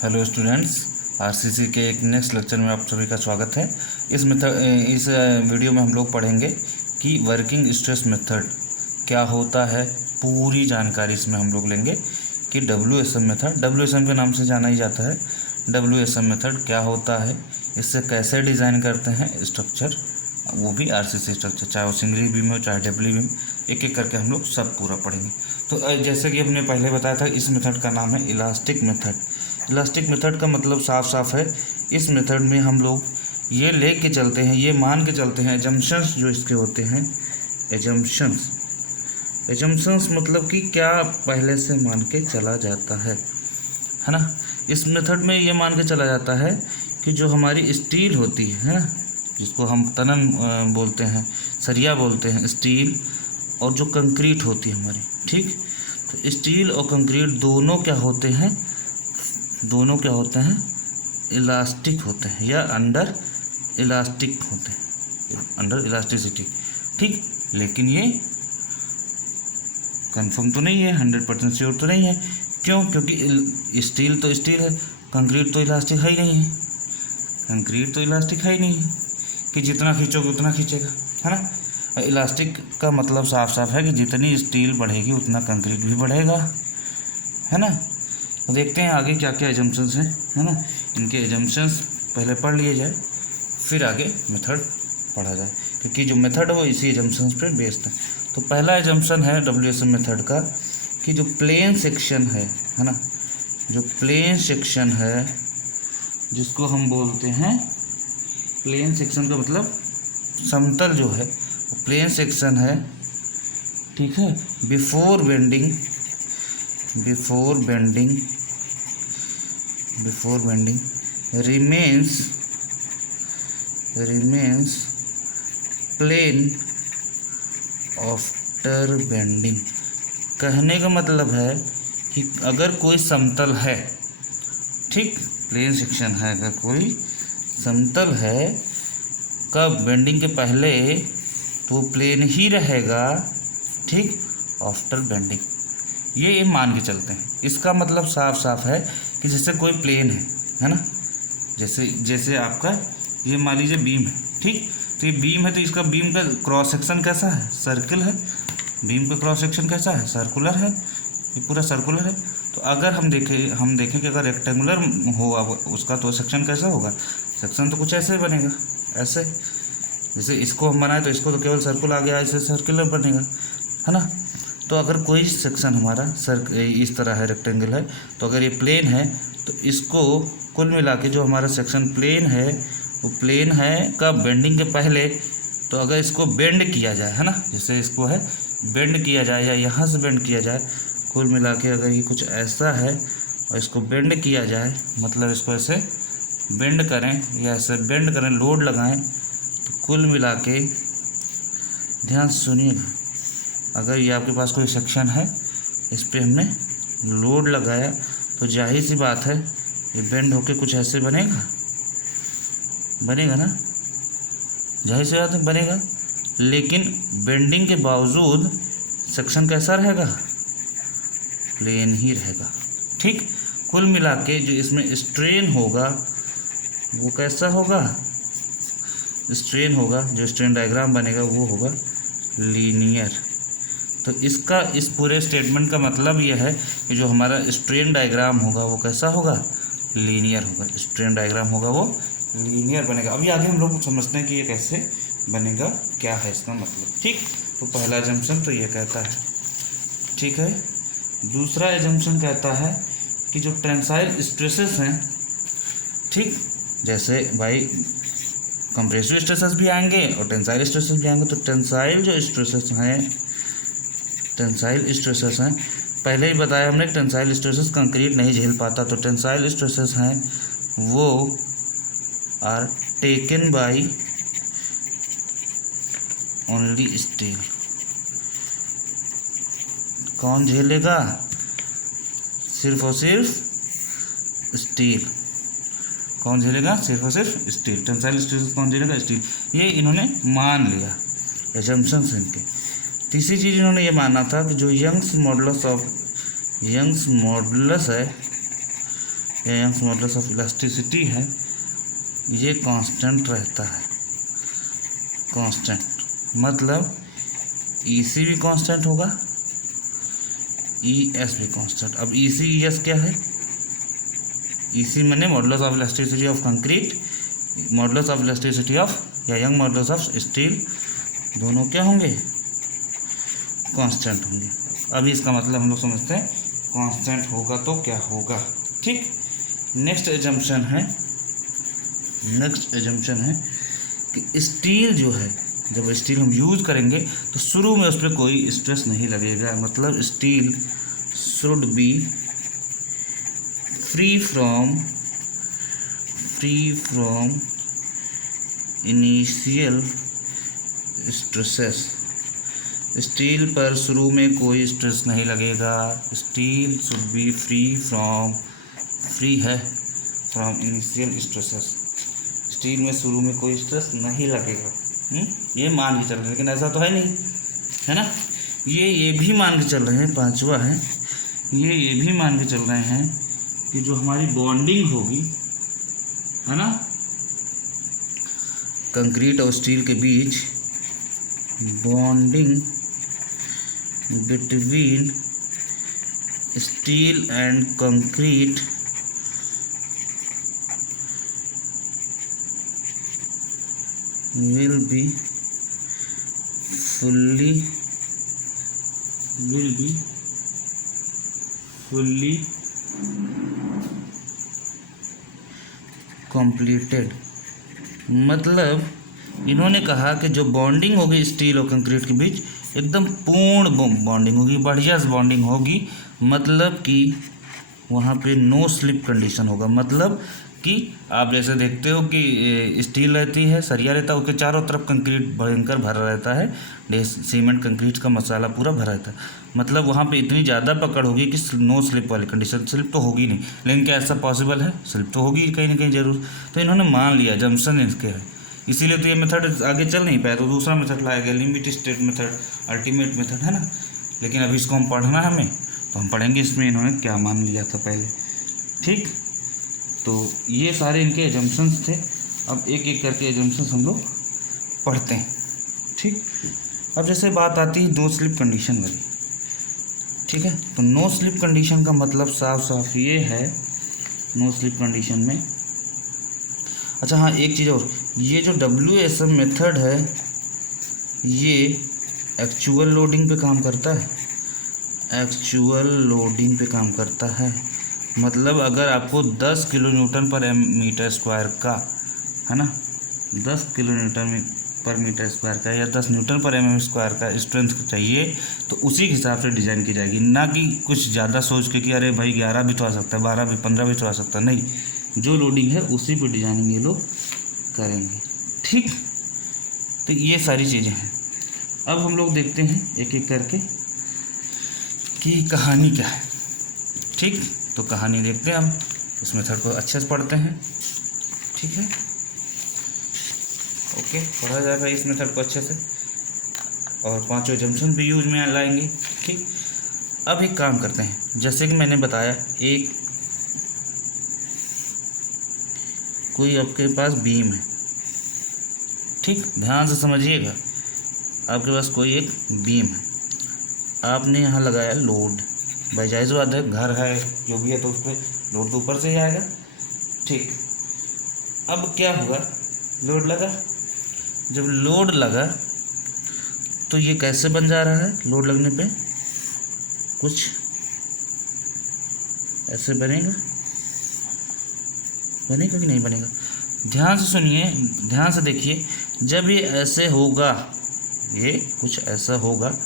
Hello students, RCC के एक next lecture में आप सभी का स्वागत है। इस वीडियो में हम लोग पढ़ेंगे कि वर्किंग स्ट्रेस मेथड क्या होता है। पूरी जानकारी इसमें हम लोग लेंगे कि डब्ल्यूएसएम मेथड, डब्ल्यूएसएम के नाम से जाना ही जाता है। डब्ल्यूएसएम मेथड क्या होता है, इससे कैसे डिज़ाइन करते हैं स्ट्रक्चर, वो भी आरसीसी स्ट्रक्चर, चाहे वो सिंगल बीम हो चाहे डबल बीम, एक एक करके हम लोग सब पूरा पढ़ेंगे। तो जैसे कि हमने पहले बताया था, इस मेथड का नाम है इलास्टिक मेथड। इलास्टिक मेथड का मतलब साफ साफ है, इस मेथड में हम लोग ये ले के चलते हैं, ये मान के चलते हैं, एजम्पशंस जो इसके होते हैं, एजम्पशंस मतलब कि क्या पहले से मान के चला जाता है ना। इस मेथड में ये मान के चला जाता है कि जो हमारी स्टील होती है ना, जिसको हम तनन बोलते हैं, सरिया बोलते हैं, स्टील, और जो कंक्रीट होती है हमारी, ठीक। तो स्टील और कंक्रीट दोनों क्या होते हैं, इलास्टिक होते हैं या अंडर इलास्टिक होते हैं, अंडर इलास्टिसिटी, ठीक। लेकिन ये कंफर्म तो नहीं है, 100% श्योर तो नहीं है। क्यों? क्योंकि स्टील तो स्टील है, कंक्रीट तो इलास्टिक है ही नहीं है, कि जितना खींचोगे उतना खींचेगा, है ना। इलास्टिक का मतलब साफ साफ है कि जितनी स्टील बढ़ेगी उतना कंक्रीट भी बढ़ेगा, है ना। तो देखते हैं आगे क्या क्या एजम्पशंस हैं, है ना। इनके एजम्पशंस पहले पढ़ लिए जाए, फिर आगे मेथड पढ़ा जाए, क्योंकि जो मेथड है वो इसी एजम्पशंस पे बेस्ड है। तो पहला एजम्पशन है डब्ल्यूएसएम मेथड का कि जो प्लेन सेक्शन है ना, जो प्लेन सेक्शन है जिसको हम बोलते हैं प्लेन सेक्शन, का मतलब समतल जो है वो प्लेन सेक्शन है, ठीक है। Before bending remains plane after bending. कहने का मतलब है कि अगर कोई समतल है, ठीक, प्लेन सेक्शन है, अगर कोई समतल है, कब? बेंडिंग के पहले तो प्लेन ही रहेगा, ठीक, आफ्टर बेंडिंग। ये मान के चलते हैं। इसका मतलब साफ साफ है कि जैसे कोई प्लेन है ना, जैसे आपका ये मान लीजिए बीम है, ठीक। तो ये बीम है, तो इसका बीम का क्रॉस सेक्शन कैसा है? सर्कल है। बीम का क्रॉस सेक्शन कैसा है? सर्कुलर है। ये पूरा सर्कुलर है। तो अगर हम देखें कि अगर रेक्टेंगुलर होगा उसका, तो सेक्शन कैसा होगा? सेक्शन तो कुछ ऐसे बनेगा, ऐसे। जैसे इसको हम बनाए तो इसको तो केवल सर्कुल आ गया, ऐसे सर्कुलर बनेगा, है ना। तो अगर कोई सेक्शन हमारा इस तरह है, रेक्टेंगल है, तो अगर ये प्लेन है तो इसको कुल मिला के जो हमारा सेक्शन प्लेन है वो प्लेन है कब? बेंडिंग के पहले। तो अगर इसको बेंड किया जाए, है ना, जैसे इसको है बेंड किया जाए या यहाँ से बेंड किया जाए, कुल मिला के अगर ये कुछ ऐसा है और इसको बेंड किया जाए, मतलब इसको ऐसे बेंड करें या ऐसे बेंड करें, लोड लगाएं, तो कुल मिला के ध्यान से सुनिएगा, अगर ये आपके पास कोई सेक्शन है, इस पर हमने लोड लगाया, तो जाहिर सी बात है ये बेंड होके कुछ ऐसे बनेगा ना, जाहिर सी बात है बनेगा। लेकिन बेंडिंग के बावजूद सेक्शन कैसा रहेगा? प्लेन ही रहेगा, ठीक। कुल मिला के जो इसमें स्ट्रेन होगा वो कैसा होगा? स्ट्रेन होगा, जो स्ट्रेन डायग्राम बनेगा वो होगा लीनियर। तो इसका, इस पूरे स्टेटमेंट का मतलब यह है कि जो हमारा स्ट्रेन डायग्राम होगा वो कैसा होगा? लीनियर होगा। स्ट्रेन डायग्राम होगा वो लीनियर बनेगा। अभी आगे हम लोग समझते हैं कि ये कैसे बनेगा, क्या है इसका मतलब, ठीक। तो पहला एजम्पशन तो ये कहता है, ठीक है। दूसरा एजम्पशन कहता है कि जो टेंसाइल स्ट्रेसेस हैं, ठीक, जैसे भाई कंप्रेसिव स्ट्रेसेस भी आएंगे और टेंसाइल स्ट्रेसेस भी आएंगे। तो टेंसाइल स्ट्रेसेस हैं, पहले ही बताया हमने, टेंसाइल स्ट्रेसेस कंक्रीट नहीं झेल पाता। तो टेंसाइल स्ट्रेसेस हैं वो are taken by only steel. कौन झेलेगा? सिर्फ और सिर्फ स्टील। कौन झेलेगा? सिर्फ और सिर्फ स्टील। टेंसाइल स्ट्रेसेस कौन झेलेगा? स्टील। ये इन्होंने मान लिया, एजम्पशंस इनके। तीसरी चीज़ इन्होंने ये माना था कि जो यंग्स मॉडुलस है, या यंग्स मॉडुलस ऑफ इलास्टिसिटी है, ये कांस्टेंट रहता है। कांस्टेंट मतलब ईसी भी कांस्टेंट होगा, ईएस भी कांस्टेंट। अब ईसी ईएस क्या है? ईसी माने modulus of elasticity of concrete, modulus of elasticity of या यंग मॉडुलस ऑफ स्टील, दोनों क्या होंगे? कांस्टेंट होंगे। अभी इसका मतलब हम लोग समझते हैं कांस्टेंट होगा तो क्या होगा। ठीक, नेक्स्ट एजम्पशन है कि स्टील जो है, जब स्टील हम यूज़ करेंगे तो शुरू में उस पर कोई स्ट्रेस नहीं लगेगा। मतलब steel should be free from initial stresses. Steel पर शुरू में कोई स्ट्रेस नहीं लगेगा। Steel should be free from initial stresses. Steel में शुरू में कोई स्ट्रेस नहीं लगेगा। ये मान के चल रहे हैं, लेकिन ऐसा तो है नहीं, है ना। ये भी मान के चल रहे हैं, पांचवा है ये भी मान के चल रहे हैं कि जो हमारी बॉन्डिंग होगी, है ना, कंक्रीट और स्टील के बीच, bonding between steel and concrete will be fully completed। मतलब इन्होंने कहा कि जो बॉन्डिंग होगी स्टील और कंक्रीट के बीच, एकदम पूर्ण बॉन्डिंग होगी, बढ़िया बॉन्डिंग होगी। मतलब कि वहाँ पे नो स्लिप कंडीशन होगा। मतलब कि आप जैसे देखते हो कि स्टील रहती है, सरिया रहता है, उसके चारों तरफ कंक्रीट भयंकर भरा रहता है, सीमेंट कंक्रीट का मसाला पूरा भरा रहता है। मतलब वहाँ पे इतनी ज़्यादा पकड़ होगी कि नो स्लिप वाली कंडीशन। स्लिप तो होगी नहीं, लेकिन क्या ऐसा पॉसिबल है? स्लिप तो होगी कहीं ना कहीं ज़रूर। तो इन्होंने मान लिया जम्पशन इसके है, इसीलिए तो ये मेथड आगे चल नहीं पाया, तो दूसरा मेथड लाया गया, limit state method, ultimate method, है ना। लेकिन अभी इसको हम पढ़ना है हमें, तो हम पढ़ेंगे इसमें इन्होंने क्या मान लिया था पहले। ठीक, तो ये सारे इनके एजम्पशंस थे। अब एक एक करके एजम्पशंस हम लोग पढ़ते हैं। ठीक, अब जैसे बात आती है नो स्लिप कंडीशन वाली। ठीक है, तो नो स्लिप कंडीशन का मतलब साफ साफ ये है, नो स्लिप कंडीशन में, अच्छा हाँ एक चीज़ और, ये जो WSM मेथड है ये एक्चुअल लोडिंग पे काम करता है। एक्चुअल लोडिंग पे काम करता है मतलब अगर आपको 10 किलो न्यूटन पर मीटर स्क्वायर का, है ना, 10 किलो न्यूटन पर मीटर स्क्वायर का या 10 न्यूटन पर mm स्क्वायर का स्ट्रेंथ चाहिए, तो उसी के हिसाब से डिज़ाइन की जाएगी। ना कि कुछ ज़्यादा सोच के कि अरे भाई 11 भी तो आ सकता है, 12 भी, 15 भी तो आ सकता है। नहीं, जो लोडिंग है उसी पर डिज़ाइनिंग ये लोग करेंगे। ठीक, तो ये सारी चीज़ें हैं। अब हम लोग देखते हैं एक एक करके कि कहानी क्या है। ठीक, तो कहानी देखते हैं हम, इस मेथड को अच्छे से पढ़ते हैं। ठीक है, ओके, पढ़ा जाएगा इस मेथड को अच्छे से और पांचों जंक्शन भी यूज में लाएंगे। ठीक, अब एक काम करते हैं, जैसे कि मैंने बताया, एक कोई आपके पास बीम है। ठीक, ध्यान से समझिएगा, आपके पास कोई एक बीम है, आपने यहाँ लगाया लोड। भाई जायज़ बात है, घर है जो भी है तो उस पर लोड तो ऊपर से ही आएगा। ठीक, अब क्या हुआ, लोड लगा। जब लोड लगा तो ये कैसे बन जा रहा है? लोड लगने पे कुछ ऐसे बनेगा, बनेगा कि नहीं बनेगा? ध्यान से सुनिए, ध्यान से देखिए, जब ये ऐसे होगा, ये कुछ ऐसा होगा।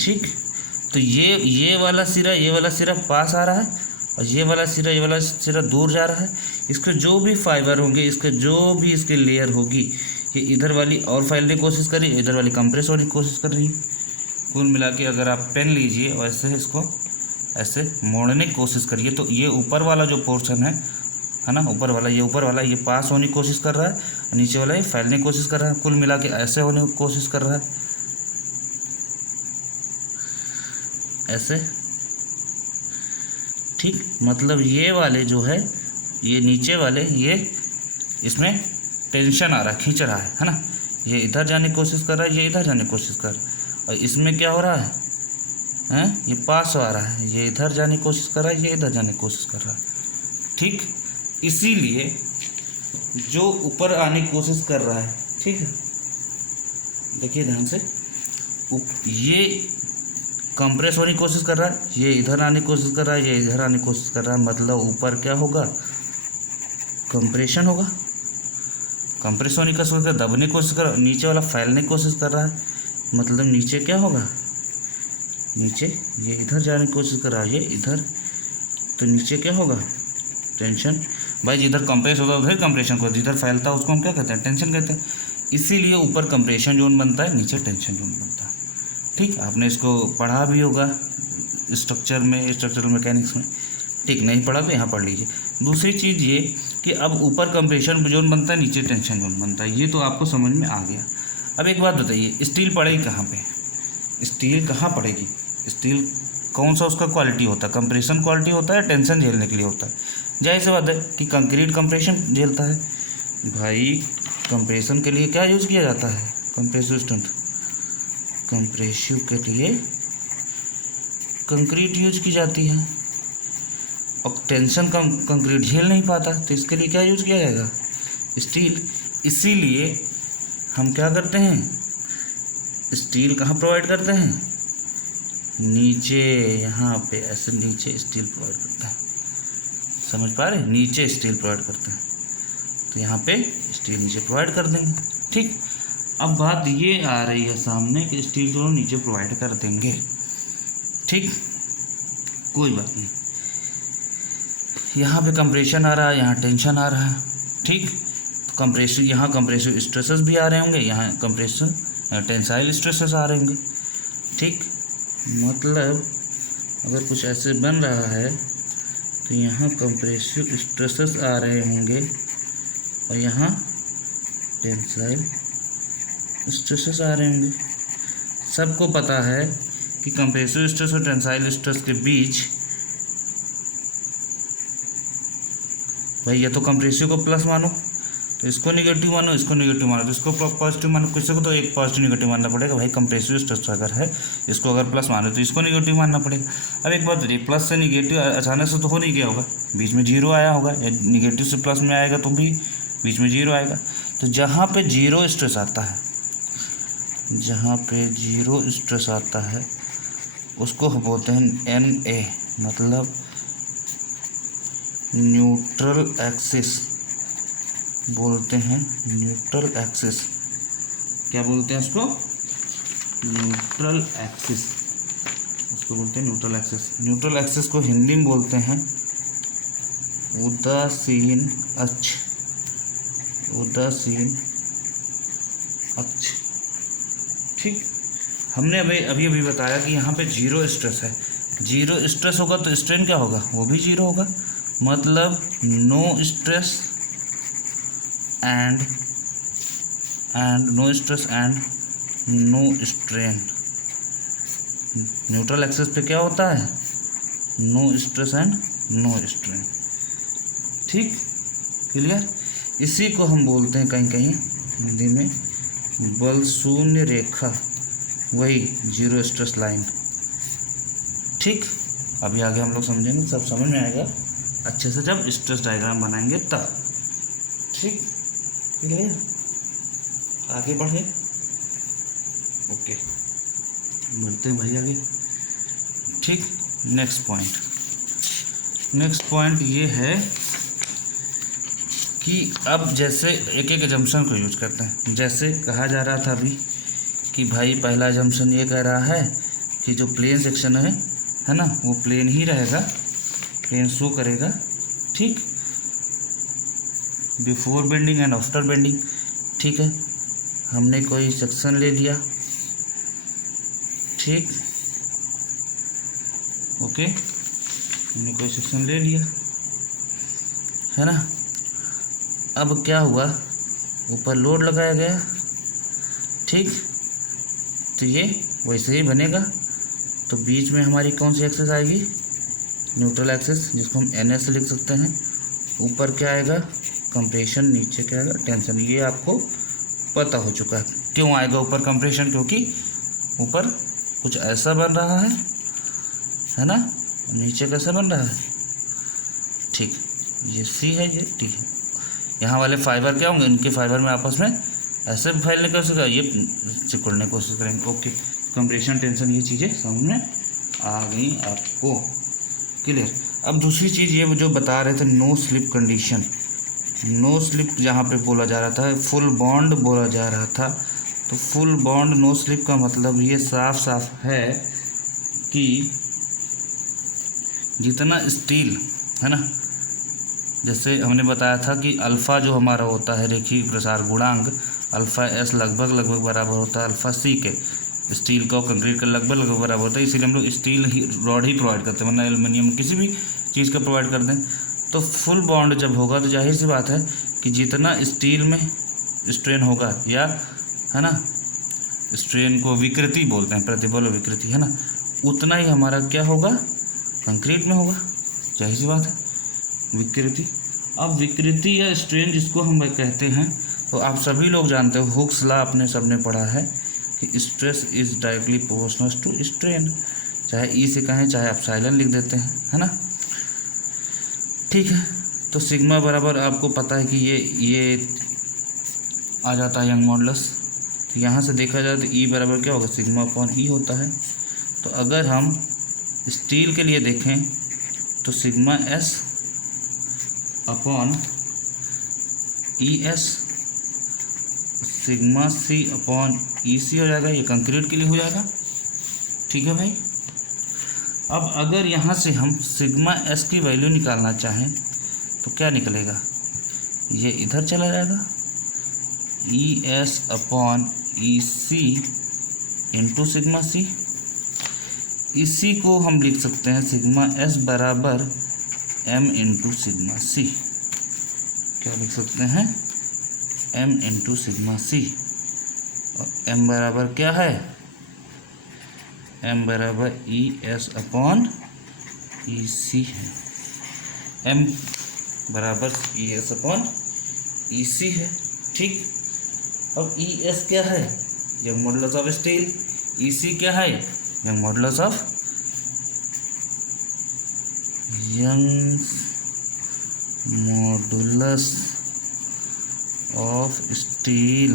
ठीक, तो ये वाला सिरा पास आ रहा है और ये वाला सिरा दूर जा रहा है। इसके जो भी फाइबर होंगे, इसके जो भी इसके लेयर होगी, ये इधर वाली और फैलने की कोशिश कर रही है, इधर वाली कंप्रेस होने की कोशिश कर रही है। कुल मिला के अगर आप पेन लीजिए और ऐसे इसको ऐसे मोड़ने की कोशिश करिए, तो ये ऊपर वाला जो पोर्शन है ना, ऊपर वाला ये पास होने की कोशिश कर रहा है, नीचे वाला ये फैलने की कोशिश कर रहा है। कुल मिला के ऐसे होने की कोशिश कर रहा है, ऐसे ठीक, मतलब ये वाले जो है, ये नीचे वाले, ये इसमें टेंशन आ रहा है, खींच रहा है ना। ये इधर जाने की कोशिश कर रहा है, ये इधर जाने की कोशिश कर रहा है, और इसमें क्या हो रहा है, हैं, ये पास आ रहा है, ये इधर जाने की कोशिश कर रहा है, ये इधर जाने की कोशिश कर रहा है। ठीक, इसीलिए जो ऊपर आने की कोशिश कर रहा है, ठीक है, देखिए ध्यान से, ये कंप्रेस होने की कोशिश कर रहा है, ये इधर आने की कोशिश कर रहा है, ये इधर आने की कोशिश कर रहा है, मतलब ऊपर क्या होगा, कंप्रेशन होगा। कंप्रेस होने की कोशिश कर, दबने की कोशिश कर रहा है, नीचे वाला फैलने की कोशिश कर रहा है, मतलब नीचे क्या होगा, नीचे ये इधर जाने की कोशिश कर रहा है, ये इधर, तो नीचे क्या होगा, टेंशन। भाई जिधर कंप्रेस होता है उधर कंप्रेशन को, जिधर फैलता है उसको हम क्या कहते हैं, टेंशन कहते हैं। इसीलिए ऊपर कंप्रेशन जोन बनता है, नीचे टेंशन जोन बनता है। ठीक, आपने इसको पढ़ा भी होगा स्ट्रक्चरल मैकेनिक्स में। ठीक, नहीं पढ़ा तो यहाँ पढ़ लीजिए। दूसरी चीज़ ये कि अब ऊपर कंप्रेशन जोन बनता है, नीचे टेंशन जोन बनता है, ये तो आपको समझ में आ गया। अब एक बात बताइए, स्टील पड़ेगी कहाँ पे, स्टील कहाँ पड़ेगी, स्टील कौन सा उसका क्वालिटी होता है, कंप्रेशन क्वालिटी होता है, टेंशन झेलने के लिए होता है। जाहिर सी बात है कि कंक्रीट कंप्रेशन झेलता है। भाई कंप्रेशन के लिए क्या यूज़ किया जाता है, कंप्रेसिव स्ट्रेंथ, कंप्रेसिव के लिए कंक्रीट यूज की जाती है, और टेंशन कंक्रीट झेल नहीं पाता, तो इसके लिए क्या यूज किया जाएगा, स्टील। इसीलिए हम क्या करते हैं, स्टील कहाँ प्रोवाइड करते हैं, नीचे, यहाँ पे ऐसे नीचे स्टील प्रोवाइड करते हैं, समझ पा रहे, नीचे स्टील प्रोवाइड करते हैं, तो यहाँ पे स्टील नीचे प्रोवाइड कर देंगे। ठीक, अब बात ये आ रही है सामने कि स्टील दोनों नीचे प्रोवाइड कर देंगे। ठीक, कोई बात नहीं, यहाँ पे कंप्रेशन आ रहा है, यहाँ टेंशन आ रहा है। ठीक, कंप्रेसिव, यहाँ कंप्रेसिव स्ट्रेसेस भी आ रहे होंगे, यहाँ कंप्रेशन टेंसाइल स्ट्रेसेस आ रहे होंगे। ठीक, मतलब अगर कुछ ऐसे बन रहा है तो यहाँ कंप्रेसिव स्ट्रेसेस आ रहे होंगे और यहाँ टेंसाइल स्ट्रेसेस आ रहे होंगे। सबको पता है कि कंप्रेसिव स्ट्रेस और टेंसाइल स्ट्रेस के बीच, भाई ये तो कंप्रेसिव को प्लस मानो तो इसको नेगेटिव मानो, इसको नेगेटिव मानो तो इसको पॉजिटिव मानो, किसी को तो एक पॉजिटिव नेगेटिव मानना पड़ेगा। भाई कंप्रेसिव स्ट्रेस अगर है, इसको अगर प्लस मानो तो इसको नेगेटिव मानना पड़ेगा। अब एक बात बताइए, प्लस से नेगेटिव अचानक से तो हो नहीं गया होगा, बीच में जीरो आया होगा, या नेगेटिव से प्लस में आएगा तो भी बीच में जीरो आएगा। तो जहाँ पे जीरो स्ट्रेस आता है, जहाँ पे जीरो स्ट्रेस आता है उसको बोलते हैं NA, मतलब न्यूट्रल एक्सिस बोलते हैं, न्यूट्रल एक्सिस। क्या बोलते हैं उसको, न्यूट्रल एक्सिस, उसको बोलते हैं न्यूट्रल एक्सिस। न्यूट्रल एक्सिस को हिंदी में बोलते हैं उदासीन अक्ष, उदासीन अक्ष। ठीक, हमने अभी बताया कि यहाँ पे जीरो स्ट्रेस है, जीरो स्ट्रेस होगा तो स्ट्रेन क्या होगा, वो भी जीरो होगा, मतलब no stress and no stress and no strain. Neutral axis पे क्या होता है, no stress and no strain. ठीक, क्लियर। इसी को हम बोलते हैं कहीं कहीं हिंदी में बल शून्य रेखा, वही जीरो स्ट्रेस लाइन। ठीक, अभी आगे हम लोग समझेंगे, सब समझ में आएगा अच्छे से जब स्ट्रेस डायग्राम बनाएंगे तब। ठीक, क्लियर, आगे बढ़े। ओके, बढ़ते हैं भाई आगे। ठीक, नेक्स्ट पॉइंट ये है कि अब जैसे एक एक एजम्पशन को यूज करते हैं। जैसे कहा जा रहा था अभी कि भाई पहला एजम्पशन ये कह रहा है कि जो प्लेन सेक्शन है ना, वो प्लेन ही रहेगा, प्लेन शो करेगा। ठीक, before bending and after bending. ठीक है, हमने कोई सेक्शन ले लिया, ठीक, ओके, हमने कोई सेक्शन ले लिया है ना। अब क्या हुआ, ऊपर लोड लगाया गया, ठीक, तो ये वैसे ही बनेगा। तो बीच में हमारी कौन सी एक्सेस आएगी, न्यूट्रल एक्सिस जिसको हम एन एस लिख सकते हैं। ऊपर क्या आएगा कंप्रेशन, नीचे क्या आएगा टेंशन। ये आपको पता हो चुका है। क्यों आएगा ऊपर कंप्रेशन? क्योंकि ऊपर कुछ ऐसा बन रहा है ना, नीचे कैसा बन रहा है, ठीक, ये सी है ये टी है। यहाँ वाले फाइबर क्या होंगे, इनके फाइबर में आपस में ऐसे फैलने का सका, ये सिकुड़ने की कोशिश करेंगे। ओके, कंप्रेशन टेंशन ये चीज़ें समझ में आ गई आपको, क्लियर। अब दूसरी चीज़ ये जो बता रहे थे no slip condition, no slip जहाँ पे बोला जा रहा था, फुल बॉन्ड बोला जा रहा था। तो फुल बॉन्ड नो स्लिप का मतलब ये साफ साफ है कि जितना स्टील है ना, जैसे हमने बताया था कि अल्फ़ा जो हमारा होता है रेखीय प्रसार गुणांक, अल्फ़ा एस लगभग बराबर होता है अल्फ़ा सी के। स्टील का और कंक्रीट का लगभग बराबर होता है, इसीलिए हम लोग स्टील ही रॉड ही प्रोवाइड करते हैं, वरना एल्युमिनियम किसी भी चीज़ का प्रोवाइड कर दें। तो फुल बॉन्ड जब होगा तो जाहिर सी बात है कि जितना स्टील में स्ट्रेन होगा, या है ना, स्ट्रेन को विकृति बोलते हैं, प्रतिबल और विकृति, है ना, उतना ही हमारा क्या होगा कंक्रीट में होगा, जाहिर सी बात है, विकृति। अब विकृति या स्ट्रेन जिसको हम कहते हैं, तो आप सभी लोग जानते हो हुक्स लॉ आपने सबने पढ़ा है कि stress is directly proportional to strain, चाहे ई से कहें चाहे आप साइलेंट लिख देते हैं, है ना, ठीक है। तो सिग्मा बराबर आपको पता है कि ये आ जाता है यंग मॉडुलस। तो यहाँ से देखा जाए तो ई बराबर क्या होगा, सिग्मा अपॉन ई होता है। तो अगर हम स्टील के लिए देखें तो sigma S upon E S, sigma C upon E C हो जाएगा, ये कंक्रीट के लिए हो जाएगा, ठीक है भाई। अब अगर यहाँ से हम सिग्मा एस की वैल्यू निकालना चाहें तो क्या निकलेगा, ये इधर चला जाएगा, ई एस अपॉन ई सी इंटू सिग्मा सी। इसी को हम लिख सकते हैं सिग्मा एस बराबर एम इंटू सिग्मा सी। क्या लिख सकते हैं, एम इंटू सिग्मा सी। और एम बराबर क्या है, एम बराबर ई एस अपॉन ई सी है, एम बराबर ई एस अपॉन ई सी है, ठीक। अब ई एस क्या है, Young modulus of steel, E C क्या है, Young modulus of steel,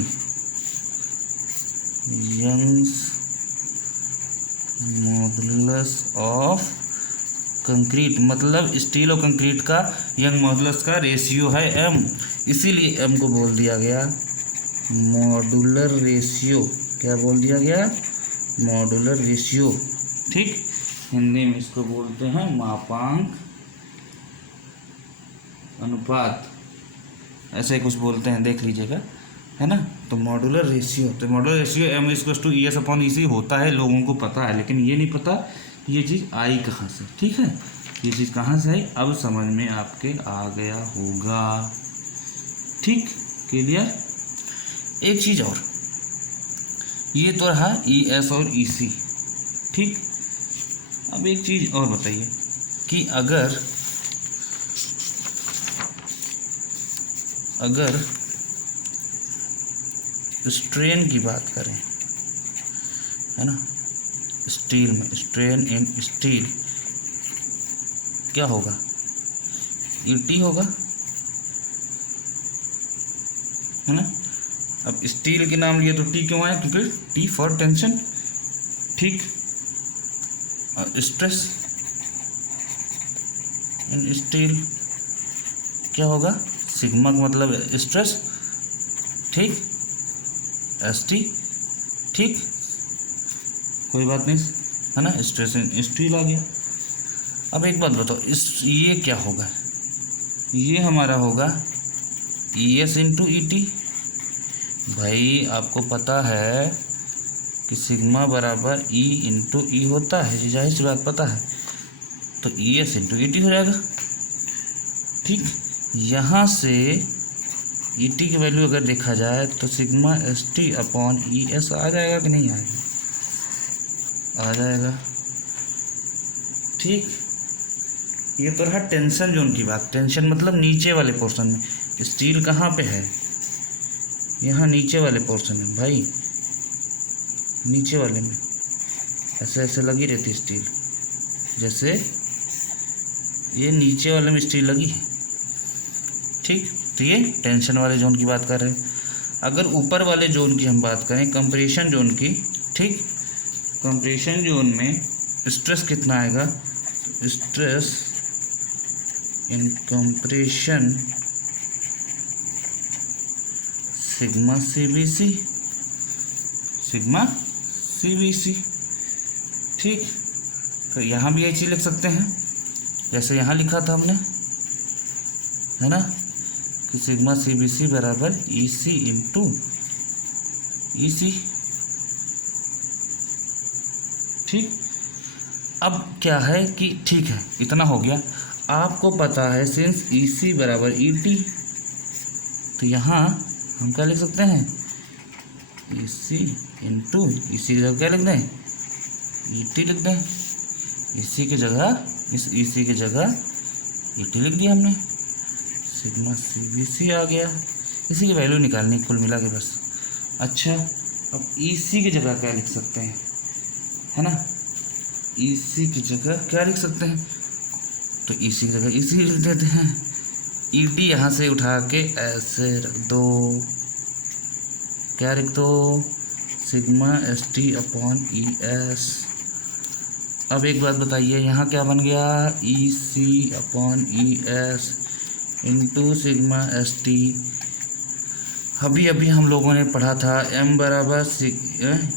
Young's modulus of concrete, मतलब स्टील और कंक्रीट का यंग मॉडुलस का रेशियो है एम, इसीलिए एम को बोल दिया गया मॉडुलर रेशियो। क्या बोल दिया गया, मॉडुलर रेशियो, ठीक। हिंदी में इसको बोलते हैं मापांक अनुपात, ऐसे कुछ बोलते हैं, देख लीजिएगा, है ना। तो मॉडुलर रेशियो, तो modular ratio M equals to E S upon E C होता है, लोगों को पता है, लेकिन ये नहीं पता ये चीज़ आई कहाँ से, ठीक है, ये चीज़ कहाँ से आई अब समझ में आपके आ गया होगा, ठीक, क्लियर। एक चीज़ और, ये तो रहा ई एस और ई सी, ठीक। अब एक चीज़ और बताइए कि अगर स्ट्रेन की बात करें, है ना, स्टील में स्ट्रेन इन स्टील क्या होगा, ईटी होगा, है ना। अब स्टील के नाम लिए तो टी क्यों आया, क्योंकि टी फॉर टेंशन, ठीक। स्ट्रेस इन स्टील क्या होगा, सिग्मा का मतलब स्ट्रेस, ठीक, एस टी, ठीक, कोई बात नहीं, है ना, स्ट्रेस इन स्टील आ गया। अब एक बात बताओ, ये क्या होगा, ये हमारा होगा E S into E T. भाई आपको पता है कि सिग्मा बराबर ई इंटू ई होता है, जाहिर सी बात पता है, तो E S into E T हो जाएगा, ठीक। यहाँ से ई टी की वैल्यू अगर देखा जाए तो sigma S T upon E S आ जाएगा कि नहीं आएगा, आ जाएगा, ठीक। ये तो रहा टेंशन जोन की बात। टेंशन मतलब नीचे वाले पोर्शन में। स्टील कहाँ पे है? यहाँ नीचे वाले पोर्शन में भाई, नीचे वाले में ऐसे ऐसे लगी रहती स्टील, जैसे ये नीचे वाले में स्टील लगी है। ठीक, तो ये टेंशन वाले जोन की बात कर रहे हैं। अगर ऊपर वाले जोन की हम बात करें, कंप्रेशन जोन की, ठीक, कंप्रेशन जोन में स्ट्रेस कितना आएगा? तो stress in compression sigma CBC, sigma CBC। ठीक, तो यहाँ भी यही चीज़ लिख सकते हैं जैसे यहाँ लिखा था हमने, है ना, कि सिग्मा CBC बराबर EC इंटू EC। ठीक, अब क्या है कि ठीक है, इतना हो गया। आपको पता है सिंस EC बराबर ET, तो यहाँ हम क्या लिख सकते हैं? EC इंटू EC की जगह क्या लिख दें? ET लिख दें। EC की जगह, इस EC की जगह ET लिख दिया हमने, सिग्मा CBC आ गया। इसी की वैल्यू निकालनी कुल मिला के बस। अच्छा, अब EC की जगह क्या लिख सकते हैं, है ना? EC की जगह क्या लिख सकते हैं? तो EC की जगह EC लिख देते हैं। ET यहाँ से उठा के ऐसे रख दो, क्या लिख दो? Sigma ST upon ES। अब एक बात बताइए, यहाँ क्या बन गया? EC upon ES into sigma ST। अभी अभी हम लोगों ने पढ़ा था M बराबर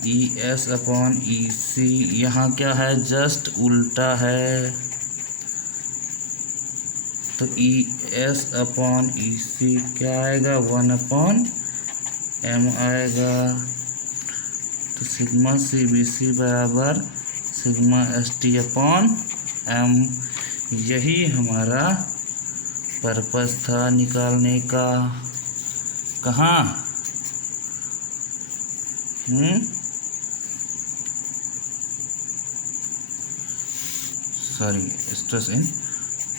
ES अपॉन EC। यहाँ क्या है? जस्ट उल्टा है, तो ES अपॉन EC क्या आएगा? 1 अपॉन M आएगा। तो सिग्मा CBC बराबर सिग्मा ST अपॉन M। यही हमारा पर्पस था निकालने का। कहाँ? Sorry, stress in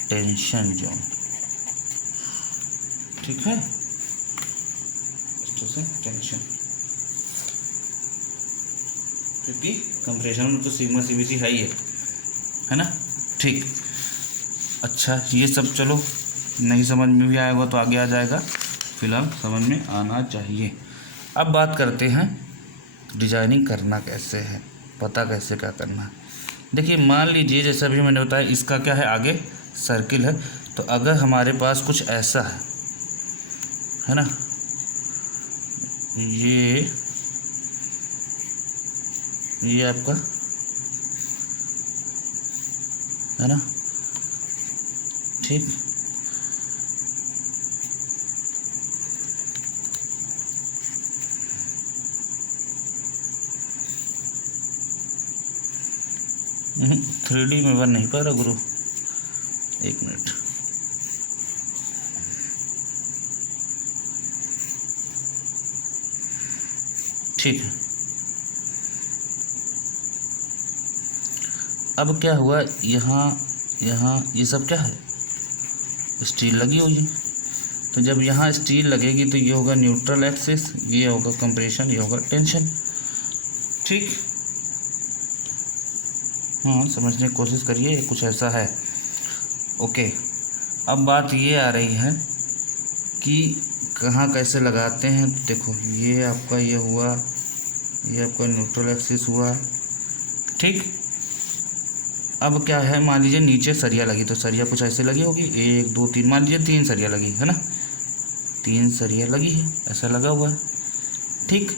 tension zone. ठीक है, स्ट्रेस इन टेंशन, क्योंकि कंप्रेशन में तो सिग्मा CBC है ही है ना? ठीक, अच्छा, ये सब चलो नहीं समझ में भी आएगा तो आगे आ जाएगा, फिलहाल समझ में आना चाहिए। अब बात करते हैं डिजाइनिंग करना कैसे है, पता कैसे क्या करना है। देखिए, मान लीजिए जैसा भी मैंने बताया, इसका क्या है? आगे सर्किल है। तो अगर हमारे पास कुछ ऐसा है ना, ये आपका है ना, ठीक, नहीं 3D में बन नहीं पा रहा गुरु, एक मिनट। ठीक है, अब क्या हुआ? यहाँ ये सब क्या है? स्टील लगी हुई है। तो जब यहाँ स्टील लगेगी तो ये होगा न्यूट्रल एक्सिस, ये होगा कंप्रेशन, ये होगा टेंशन। ठीक, हाँ, समझने की कोशिश करिए, कुछ ऐसा है। ओके, अब बात ये आ रही है कि कहाँ कैसे लगाते हैं। देखो, ये आपका ये हुआ, ये आपका न्यूट्रल एक्सिस हुआ। ठीक, अब क्या है? मान लीजिए नीचे सरिया लगी, तो सरिया कुछ ऐसे लगी होगी, 1 2 3, मान लीजिए 3 सरिया लगी है ना, 3 सरिया लगी है, ऐसा लगा हुआ है। ठीक,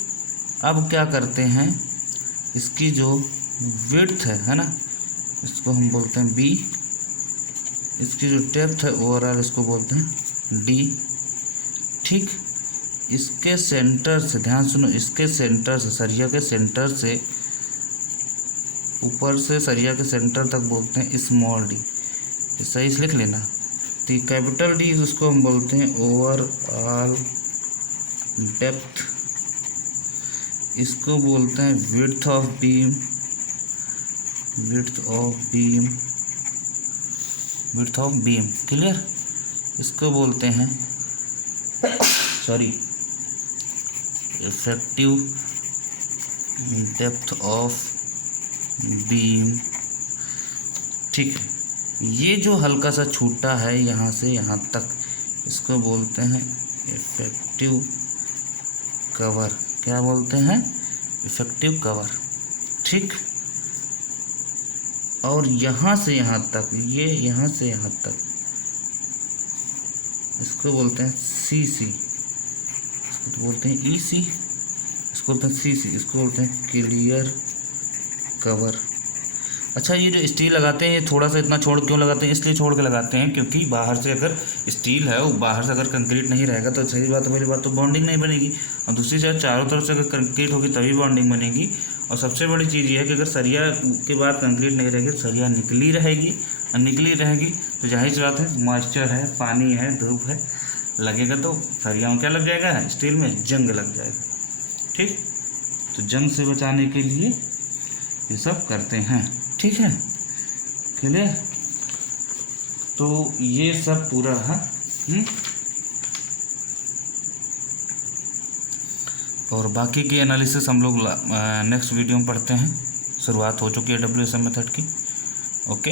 अब क्या करते हैं? इसकी जो विड्थ है ना, इसको हम बोलते हैं B। इसकी जो डेप्थ है ओवरऑल, इसको बोलते हैं D। ठीक, इसके सेंटर से, ध्यान सुनो, इसके सेंटर से, सरिया के सेंटर से ऊपर से सरिया के सेंटर तक बोलते हैं स्मॉल d। सही से लिख लेना। तो कैपिटल D उसको हम बोलते हैं ओवरऑल डेप्थ, इसको बोलते हैं width of beam, width of beam. Width of beam. Clear? इसको बोलते हैं sorry effective depth of beam. ठीक है, ये जो हल्का सा छूटा है यहाँ से यहाँ तक, इसको बोलते हैं इफेक्टिव कवर। क्या बोलते हैं? Effective cover. ठीक, और यहाँ से यहाँ तक, ये यहाँ से यहाँ तक, इसको बोलते हैं सीसी। इसको तो बोलते हैं ईसी, इसको बोलते हैं सीसी, इसको बोलते हैं क्लियर कवर। अच्छा, ये जो स्टील लगाते हैं ये थोड़ा सा इतना छोड़ क्यों लगाते हैं? इसलिए छोड़ के लगाते हैं क्योंकि बाहर से अगर स्टील है, वो बाहर से अगर कंक्रीट नहीं रहेगा तो सही बात है, पहली बात तो बॉन्डिंग नहीं बनेगी, और दूसरी चीज़ चारों तरफ से अगर कंक्रीट होगी तभी बॉन्डिंग बनेगी। और सबसे बड़ी चीज़ ये है कि अगर सरिया के बाद कंक्रीट नहीं रहेगी, सरिया निकली रहेगी, और निकली रहेगी तो जाहिर सी बात है मॉइस्चर है, पानी है, धूप है, लगेगा तो सरिया में क्या लग जाएगा? स्टील में जंग लग जाएगा। ठीक, तो जंग से बचाने के लिए ये सब करते हैं। ठीक है, क्लियर? तो ये सब पूरा रहा। और बाकी की एनालिसिस हम लोग नेक्स्ट वीडियो में पढ़ते हैं। शुरुआत हो चुकी है WSM मेथड की। ओके।